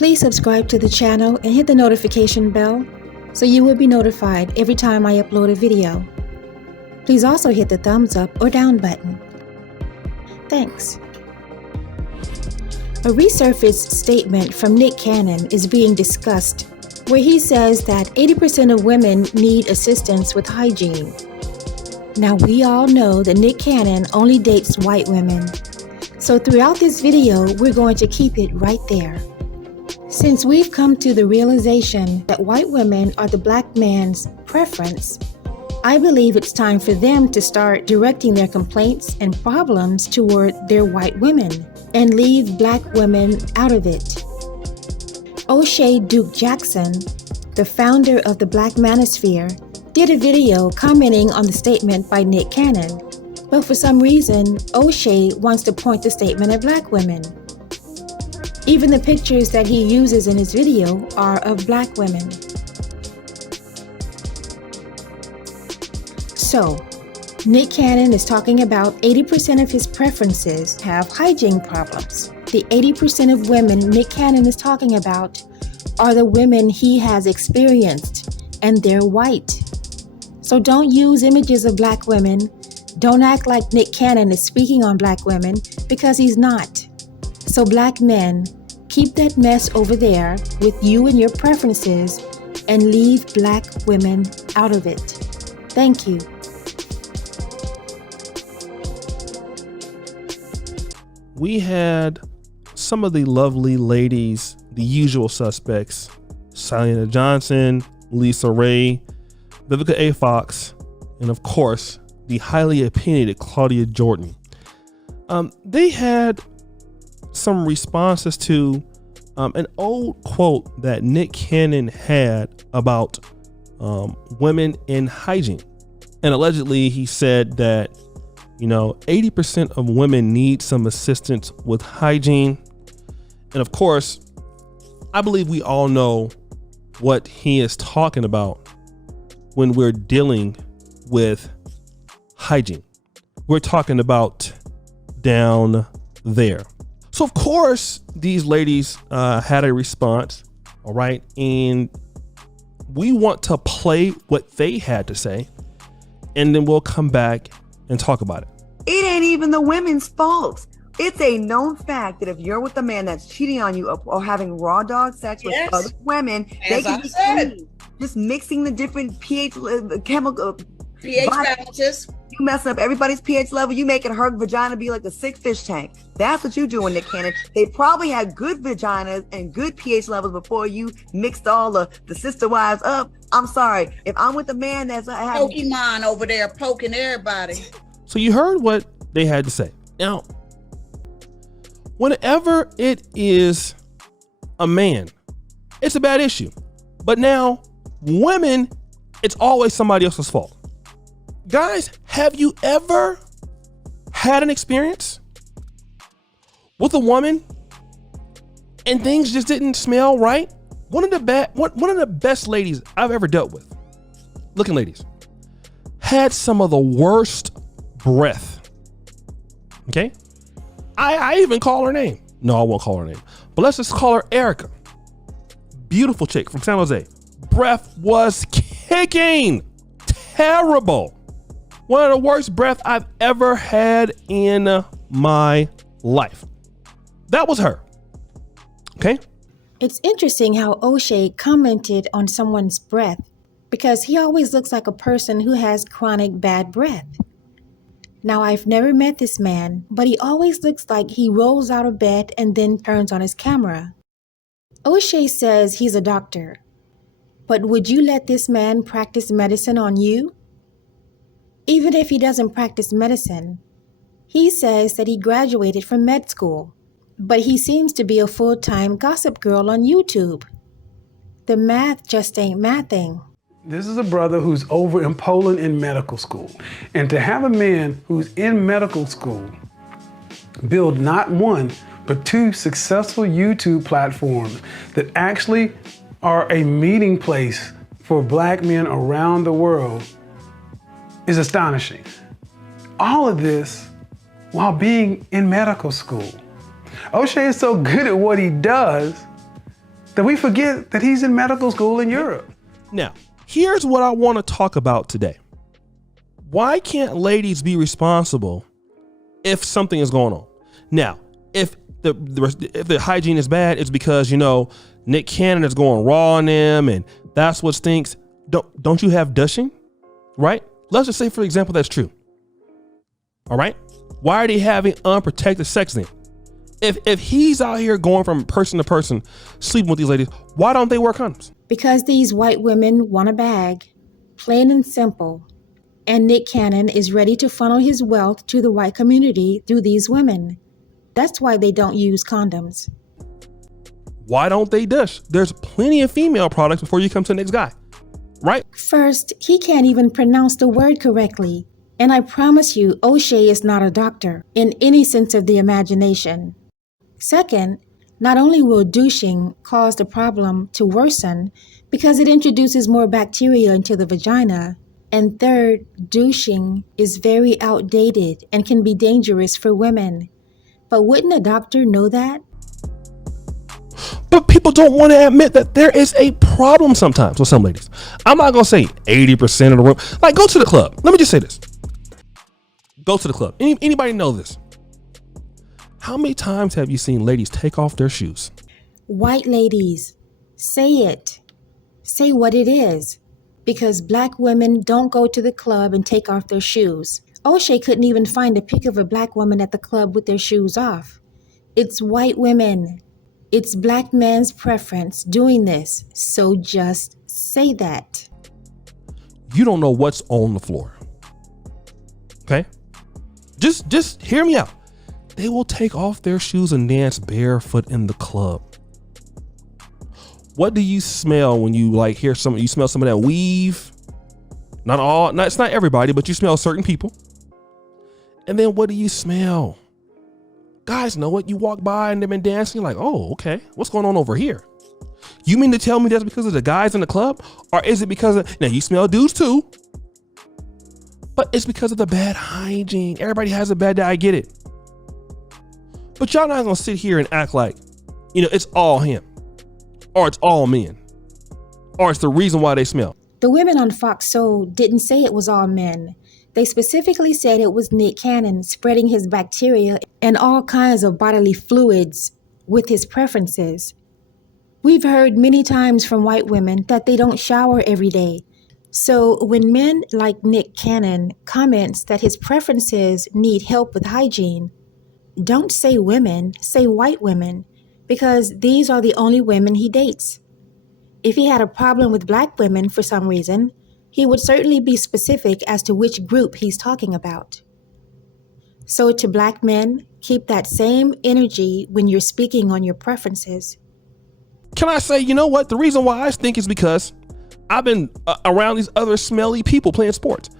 Please subscribe to the channel and hit the notification bell so you will be notified every time I upload a video. Please also hit the thumbs up or down button. Thanks. A resurfaced statement from Nick Cannon is being discussed where he says that 80% of women need assistance with hygiene. Now we all know that Nick Cannon only dates white women. So throughout this video, we're going to keep it right there. Since we've come to the realization that white women are the black man's preference, I believe it's time for them to start directing their complaints and problems toward their white women and leave black women out of it. O'Shea Duke Jackson, the founder of the Black Manosphere, did a video commenting on the statement by Nick Cannon. But for some reason, O'Shea wants to point the statement at black women. Even the pictures that he uses in his video are of black women. So, Nick Cannon is talking about 80% of his preferences have hygiene problems. The 80% of women Nick Cannon is talking about are the women he has experienced, and they're white. So don't use images of black women. Don't act like Nick Cannon is speaking on black women, because he's not. So black men, keep that mess over there with you and your preferences and leave black women out of it. Thank you. We had some of the lovely ladies, the usual suspects, Salina Johnson, Lisa Ray, Vivica A. Fox, and of course, the highly opinionated Claudia Jordan. They had some responses to an old quote that Nick Cannon had about women in hygiene. And allegedly he said that, 80% of women need some assistance with hygiene. And of course, I believe we all know what he is talking about when we're dealing with hygiene. We're talking about down there. So of course, these ladies had a response, all right? And we want to play what they had to say, and then we'll come back and talk about it. It ain't even the women's fault. It's a known fact that if you're with a man that's cheating on you or having raw dog sex with other women, they can be clean. Just mixing the different pH chemical pH balances. You messing up everybody's pH level. You making her vagina be like a sick fish tank. That's what you doing, Nick Cannon. They probably had good vaginas and good pH levels before you mixed all the sister wives up. I'm sorry. If I'm with a man that's Pokemon over there poking everybody. So you heard what they had to say. Now, whenever it is a man, it's a bad issue. But now, women, it's always somebody else's fault. Guys, have you ever had an experience with a woman and things just didn't smell right? One of the best ladies I've ever dealt with, looking ladies, had some of the worst breath. Okay? I even call her name. No, I won't call her name. But let's just call her Erica. Beautiful chick from San Jose. Breath was kicking. Terrible. One of the worst breath I've ever had in my life. That was her. Okay? It's interesting how O'Shea commented on someone's breath because he always looks like a person who has chronic bad breath. Now, I've never met this man, but he always looks like he rolls out of bed and then turns on his camera. O'Shea says he's a doctor, but would you let this man practice medicine on you? Even if he doesn't practice medicine, he says that he graduated from med school, but he seems to be a full-time gossip girl on YouTube. The math just ain't mathing. This is a brother who's over in Poland in medical school. And to have a man who's in medical school build not one, but two successful YouTube platforms that actually are a meeting place for black men around the world is astonishing. All of this while being in medical school. O'Shea is so good at what he does that we forget that he's in medical school in Europe. Now, here's what I want to talk about today. Why can't ladies be responsible if something is going on? Now, if the hygiene is bad, it's because, Nick Cannon is going raw on them and that's what stinks. Don't you have dushing? Right? Let's just say, for example, that's true. All right. Why are they having unprotected sex then? If he's out here going from person to person, sleeping with these ladies, why don't they wear condoms? Because these white women want a bag, plain and simple. And Nick Cannon is ready to funnel his wealth to the white community through these women. That's why they don't use condoms. Why don't they dush? There's plenty of female products before you come to the next guy, right? First, he can't even pronounce the word correctly. And I promise you, O'Shea is not a doctor in any sense of the imagination. Second, not only will douching cause the problem to worsen because it introduces more bacteria into the vagina, and third, douching is very outdated and can be dangerous for women. But wouldn't a doctor know that? But people don't want to admit that there is a problem sometimes with some ladies. I'm not going to say 80% of the room. Like, go to the club. Let me just say this. Go to the club. Anybody know this? How many times have you seen ladies take off their shoes? White ladies, say it. Say what it is. Because black women don't go to the club and take off their shoes. O'Shea couldn't even find a pic of a black woman at the club with their shoes off. It's white women. It's black men's preference doing this. So just say that. You don't know what's on the floor. Okay? Just hear me out. They will take off their shoes and dance barefoot in the club. What do you smell when you you smell some of that weave? It's not everybody, but you smell certain people. And then what do you smell? Guys know it. You walk by and they've been dancing. You're like, oh, okay. What's going on over here? You mean to tell me that's because of the guys in the club? Or is it now you smell dudes too, but it's because of the bad hygiene. Everybody has a bad day. I get it. But y'all not going to sit here and act like, it's all him or it's all men or it's the reason why they smell. The women on Fox Soul didn't say it was all men. They specifically said it was Nick Cannon spreading his bacteria and all kinds of bodily fluids with his preferences. We've heard many times from white women that they don't shower every day. So when men like Nick Cannon comments that his preferences need help with hygiene, don't say women, say white women, because these are the only women he dates. If he had a problem with black women for some reason, he would certainly be specific as to which group he's talking about. So to black men, keep that same energy when you're speaking on your preferences. Can I say, you know what? The reason why I stink is because I've been around these other smelly people playing sports.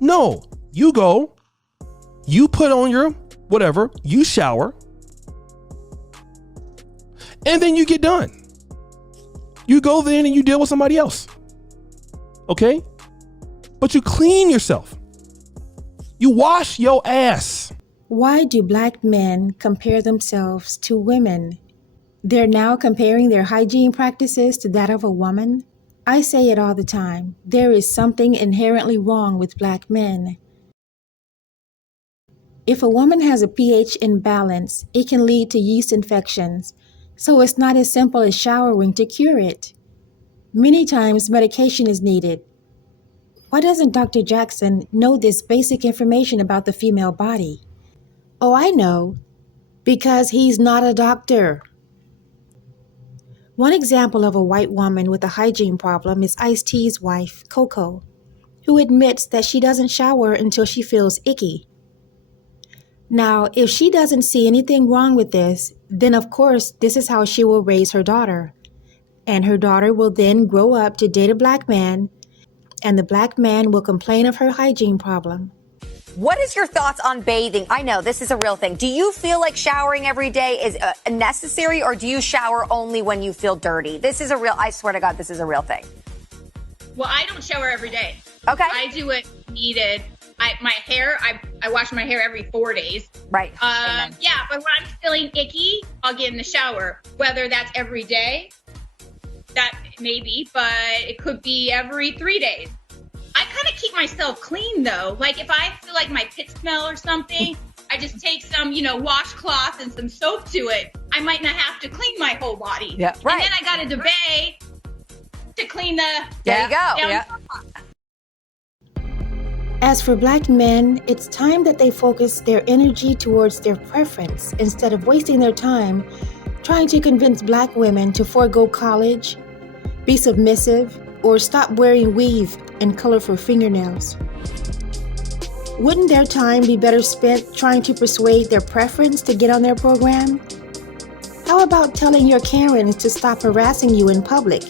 No, you go, you put on your whatever, you shower, and then you get done. You go then and you deal with somebody else. Okay? But you clean yourself. You wash your ass. Why do black men compare themselves to women? They're now comparing their hygiene practices to that of a woman? I say it all the time. There is something inherently wrong with black men. If a woman has a pH imbalance, it can lead to yeast infections, so it's not as simple as showering to cure it. Many times, medication is needed. Why doesn't Dr. Jackson know this basic information about the female body? Oh, I know. Because he's not a doctor. One example of a white woman with a hygiene problem is Ice-T's wife, Coco, who admits that she doesn't shower until she feels icky. Now, if she doesn't see anything wrong with this, then of course this is how she will raise her daughter. And her daughter will then grow up to date a black man, and the black man will complain of her hygiene problem. What is your thoughts on bathing? I know this is a real thing. Do you feel like showering every day is necessary, or do you shower only when you feel dirty? I swear to God, this is a real thing. Well, I don't shower every day. Okay. I do it needed. I wash my hair every 4 days. Right. Yeah, but when I'm feeling icky, I'll get in the shower. Whether that's every day, that maybe, but it could be every 3 days. I kind of keep myself clean though. Like if I feel like my pits smell or something, I just take some, washcloth and some soap to it. I might not have to clean my whole body. Yeah, right. And then I got a duvet to clean the. There you go. down- Yeah. As for Black men, it's time that they focus their energy towards their preference instead of wasting their time trying to convince Black women to forego college, be submissive, or stop wearing weave and colorful fingernails. Wouldn't their time be better spent trying to persuade their preference to get on their program? How about telling your Karens to stop harassing you in public,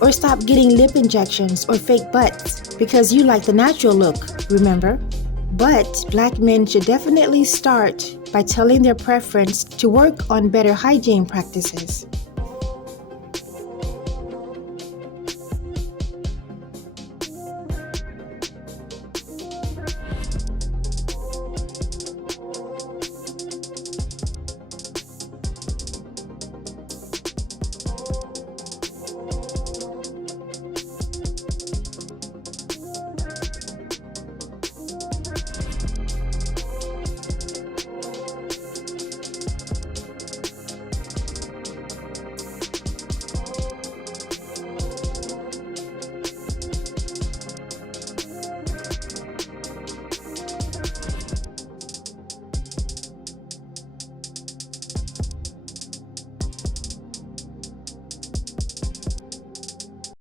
or stop getting lip injections or fake butts because you like the natural look, remember? But Black men should definitely start by telling their preference to work on better hygiene practices.